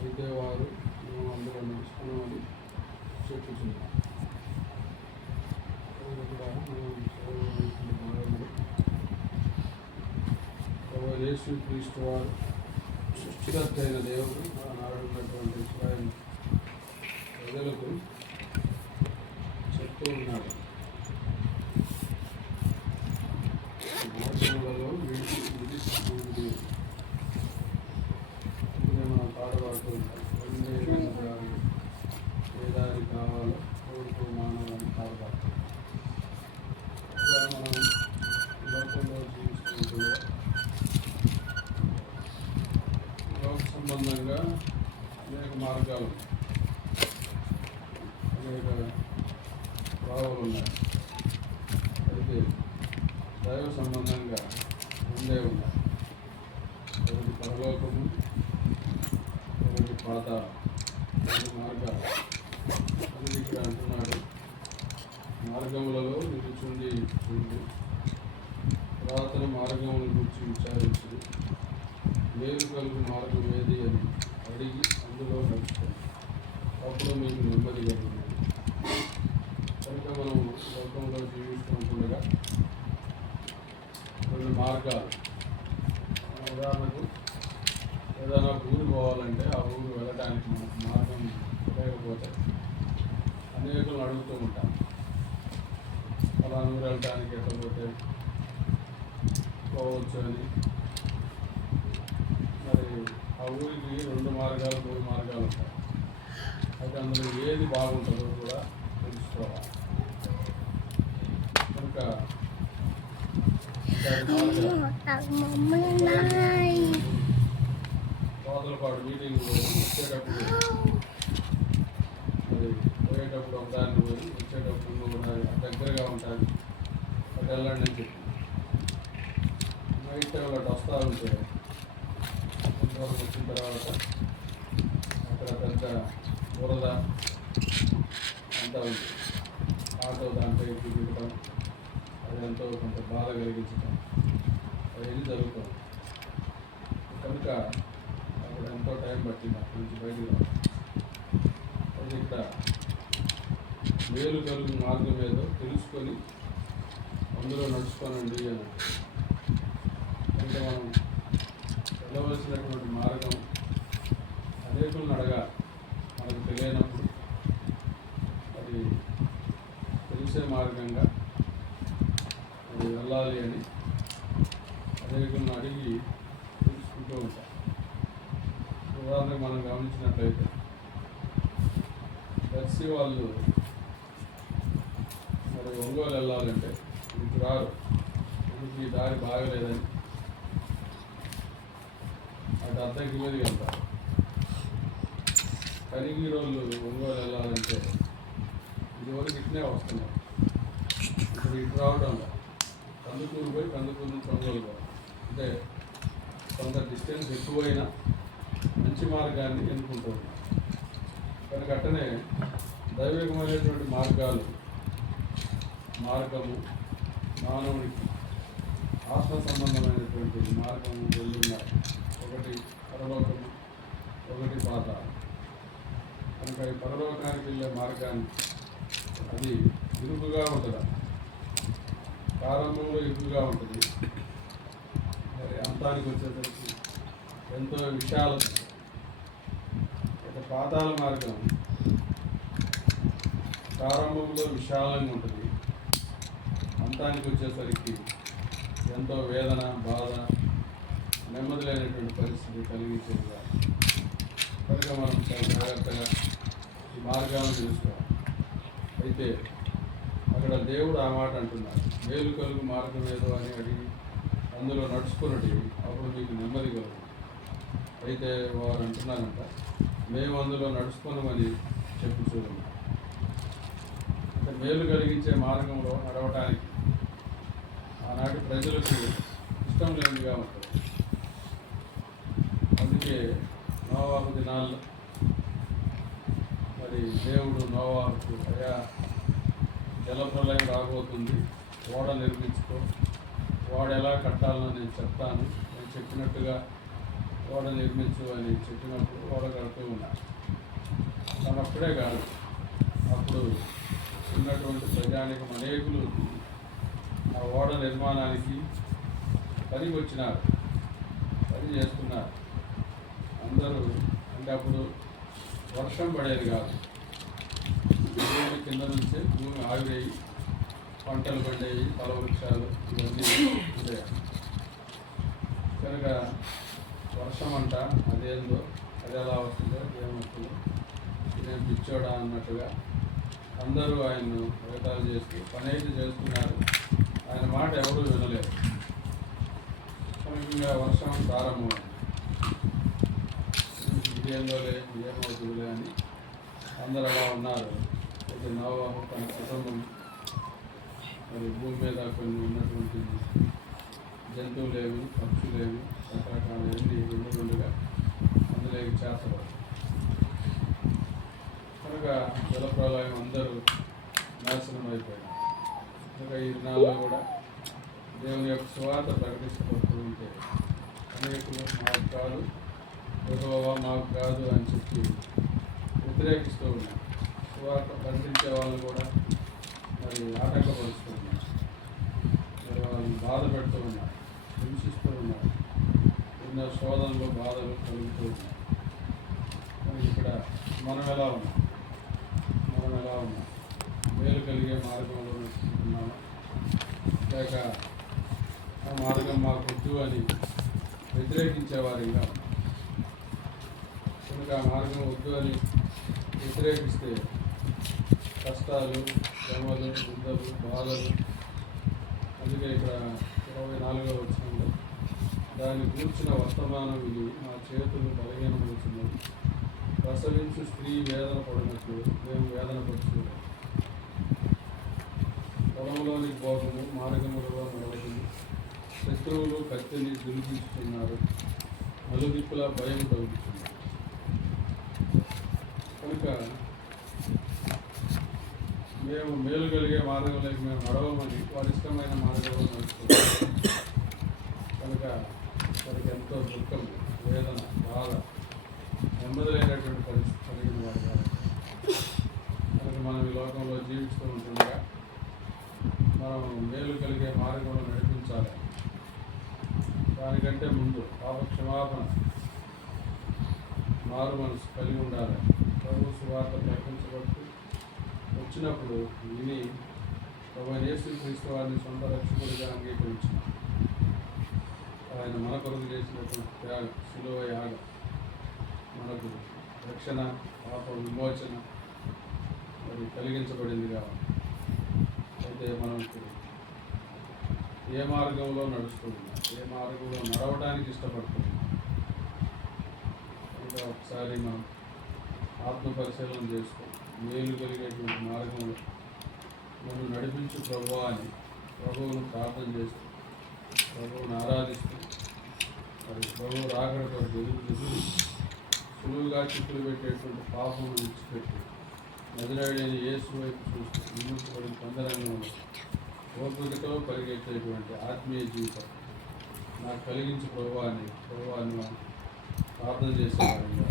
అయితే వారు మేము అందులో నడుచుకున్నామని చెప్పుచున్నాం. యేసు క్రీస్తు వారు సృష్టికర్త అయిన దేవుడు నాడున్నటువంటి ఇశ్రాయేలు ప్రజలకు చెప్తూ ఉన్నాడు. మార్గములలో మనం పాడబడుతూ ఉంటాం. ఏ దారి కావాలో కోరుకో మానవాన్ని పాడబడతాం. ఇలా మనం లోకంలో జీవిస్తుంటే లోక సంబంధంగా అనేక మార్గాలు, అనేక భావాలు ఉన్నాయి. అయితే దైవ సంబంధంగా ఉండే ఉన్నాయి. ఒకటి పరలోకము, ఒకటి పాతాళం, రెండు మార్గాలు. అది ఇక్కడ అంటున్నాడు, మార్గములలో నిలుచుండి చూడు, పురాతన మార్గముల గురించి విచారించు, మేలు కలుగు మార్గం ఏది అని అడిగి అందులో నడుచుకో, అప్పుడు మీకు నెమ్మది కలుగుతుంది. కనుక మనం లోకంలో జీవిస్తుండగా రెండు మార్గాలు. ఉదాహరణకు ఏదైనా ఊరు పోవాలంటే ఆ ఊరు వెళ్ళడానికి మనకు మార్గం లేకపోతే అనేకులు అడుగుతూ ఉంటాం, అలా ఊరు వెళ్ళడానికి ఎక్కకపోతే పోవచ్చు అని. మరి ఆ ఊరికి రెండు మార్గాలు, మూడు మార్గాలు ఉంటాయి. అయితే అందులో ఏది బాగుంటుందో కూడా తెలుసుకోవాలి. కనుక తోతలపాడు మీటింగ్ వచ్చేటప్పుడు మరి పోయేటప్పుడు ఒక దాన్ని పోయి వచ్చేటప్పుడు కూడా దగ్గరగా ఉంటుంది, అటు వెళ్ళండి అని చెప్పి నైట్ అటు వస్తూ ఉంటే కొంతవరకు వచ్చిన తర్వాత అక్కడ పెద్ద బురద అంతా ఉంది. ఆటో దాంట్లో ఎక్కి దిగటం, అది ఎంతో కొంత బాధ కలిగించటం, అవన్నీ జరుగుతుంది. కనుక అక్కడ ఎంతో టైం పట్టింది అక్కడి నుంచి బయటికి రావడం. అది ఇక్కడ మేలు కలుగు మార్గం ఏదో తెలుసుకొని అందులో నడుచుకోనండి అని. అంటే మనం వెళ్ళవలసినటువంటి మార్గం అనేకులను అడగాలి. మనకు తెలియనప్పుడు అది తెలిసే మార్గంగా అది వెళ్ళాలి అని అనేకులను అడిగి తెలుసుకుంటూ ఉంటాం. ఉదాహరణకు మనం గమనించినట్లయితే దర్శి వాళ్ళు మరి ఒంగోలు వెళ్ళాలంటే ఇంటికి రారు, ఇంటికి ఈ దారి బాగలేదని అటు అద్దెకి మీదకి వెళ్తారు. కనిగిరి రోజులు ఒంగోలు వెళ్ళాలంటే ఇదివరకు ఇట్నే వస్తున్నారు, ఇప్పుడు ఇటు రావడం కందుకూరు పోయి కందుకూరు నుంచి ఒంగోలు పోవాలి. అంటే కొంత డిస్టెన్స్ ఎక్కువైనా మంచి మార్గాన్ని ఎన్నుకుంటూ ఉన్నారు. కనుక అట్టనే దైవికమైనటువంటి మార్గము మానవునికి ఆత్మ సంబంధమైనటువంటి మార్గము వెళ్ళున్నారు. ఒకటి పరలోకము, ఒకటి పాతాళం. కనుక ఈ పరలోకానికి వెళ్ళే మార్గాన్ని అది ఇరుకుగా ఉంటుంది, ప్రారంభంలో ఇరుకుగా ఉంటుంది, మరి అంతానికి వచ్చేసరికి ఎంతో విశాలం. ఒక పాతాళ మార్గం ప్రారంభంలో విశాలంగా ఉంటుంది, అంతానికి వచ్చేసరికి ఎంతో వేదన, బాధ, నెమ్మది లేనటువంటి పరిస్థితి కలిగించేదిగా. కనుక మనం చాలా జాగ్రత్తగా ఈ మార్గాలను తెలుసుకోవాలి. అయితే అక్కడ దేవుడు ఆ మాట అంటున్నాడు, మేలు కలుగు మార్గం ఏదో అని అడిగి అందులో నడుచుకున్నట్టు అప్పుడు మీకు నెమ్మది కలుగు. అయితే వారు అంటున్నారంట, మేము అందులో నడుచుకున్నామని చెప్పు చూడండి. అంటే మేలు కలిగించే మార్గంలో నడవటానికి ఆనాటి ప్రజలకు ఇష్టం లేనిదిగా ఉంటుంది. అందుకే నోవాహు దినాల్లో మరి దేవుడు నోవాహుకు, అయ్యా జలప్రలయం రాబోతుంది, ఓడ నిర్మించుకో, వాడు ఎలా కట్టాలని నేను చెప్తాను, నేను చెప్పినట్టుగా ఓడ నిర్మించు అని చెప్పినప్పుడు ఓడ కడుతూ ఉన్నారు. తనప్పుడే కాదు, అప్పుడు ఉన్నటువంటి ప్రజానికం అనేకులు ఆ ఓడ నిర్మాణానికి పనికి వచ్చినారు, పని చేస్తున్నారు. అందరూ అంటే అప్పుడు వర్షం పడేది కాదు, భూమి కింద నుంచే భూమి ఆవిరేయి పంటలు పండేవి, ఫల వృక్షాలు ఇవన్నీ ఉండేవి. కనుక వర్షం అంట అదేందో, అది ఎలా వస్తుందో ఏమవుతుందో, నేను పిచ్చోడా అన్నట్టుగా అందరూ ఆయన్ను ఎగతాళి చేస్తూ పని అయితే చేస్తున్నారు. ఆయన మాట ఎవరూ వినలేదు. కనుక వర్షం ప్రారంభమైంది. ఇదేందోలే, ఏమవుతుందిలే అని అందరూ అలా ఉన్నారు. అయితే నోవహు తన కుటుంబం, మరి భూమి మీద కొన్ని ఉన్నటువంటి జంతువులేవి, పక్షులేవి, రకరకాలన్నీ రెండుగా అందులోకి చేర్చబడతాయి. కనుక జలప్రలయం అందరూ నాశనం అయిపోయారు. కనుక ఈ దినాల్లో కూడా దేవుని యొక్క సువార్త ప్రకటించబడుతూ ఉంటే అనేకులు మాకు కాదు, యెహోవా మాకు కాదు అని చెప్పి వ్యతిరేకిస్తూ ఉన్నారు. సువార్త ప్రకటించే వాళ్ళు కూడా మరి ఆటంకపరుస్తూ ఉన్నారు, మరి వాళ్ళని బాధ పెడుతూ ఉన్నారు, హింసిస్తూ ఉన్నారు, ఎన్నో శోధనలు బాధలు కలుగుతూ ఉన్నారు. కానీ ఇక్కడ మనం ఎలా ఉన్నాం? మేలు కలిగే మార్గంలో నడుచుకుంటున్నామా, లేక ఆ మార్గం మాకు వద్దు అని వ్యతిరేకించేవారిగా ఉన్నాం? కనుక ఆ మార్గం వద్దు అని వ్యతిరేకిస్తే కష్టాలు, శ్రమలు, నిందలు, బాధలు. అందుకే ఇక్కడ 24వ వచనంలో దాన్ని కూర్చిన వర్తమానం ఇది, మా చేతులు బలహీనమవుతున్నది, ప్రసవించు స్త్రీ వేదన పడినట్లు మేము వేదన పడుతున్నాం. పొలంలోని భోగము మార్గములలో నడవదు, శత్రువులు కత్తిని దులిపించుతున్నారు, నలుదిక్కుల భయం కలుగుతున్నారు. కనుక మేము మేలు కలిగే మార్గంలోకి మేము నడవమని వారి ఇష్టమైన మార్గంలో నడుస్తున్నాం. కనుక వారికి ఎంతో దుఃఖం, వేదన, బాధ, నెమ్మదిలేనటువంటి పరిస్థితి కలిగిన వారు కాదు. కనుక మనం ఈ లోకంలో జీవిస్తూ ఉంటుండగా మనం మేలు కలిగే మార్గంలో నడిపించాలి. దానికంటే ముందు పాప క్షమాపణ, మారు మనసు కలిగి ఉండాలి. ప్రభు సువార్త ప్రకటించబడుతూ వచ్చినప్పుడు విని ప్రభువైన యేసుక్రీస్తు వారిని సొంత రక్షకుడిగా అంగీకరించిన ఆయన మన కొరకు చేసినటువంటి త్యాగం, శిలువ యాగం మనకు రక్షణ, పాప విమోచన మరి కలిగించబడింది కాబట్టి. అయితే మనకు ఏ మార్గంలో నడుస్తున్నాం, ఏ మార్గంలో నడవడానికి ఇష్టపడుతున్నాం? ఇంకా ఒకసారి మనం ఆత్మ పరిశీలన చేసుకో. మేలు కలిగేటువంటి మార్గంలో నన్ను నడిపించు ప్రభువా అని ప్రభువును ప్రార్థన చేస్తూ, ప్రభువును ఆరాధిస్తూ, మరి ప్రభువు రాకడ కొరకు ఎదురు చూసి సులువుగా చిక్కులు పెట్టేటువంటి పాపం విడిచిపెట్టి నజరేయుడైన యేసు వైపు చూస్తూ విముక్తిపడి పొందరంగంలో ఓపికతో పరిగెత్తేటువంటి ఆత్మీయ జీవితం నాకు కలిగించి ప్రభువాన్ని ప్రార్థన చేసేవాడిగా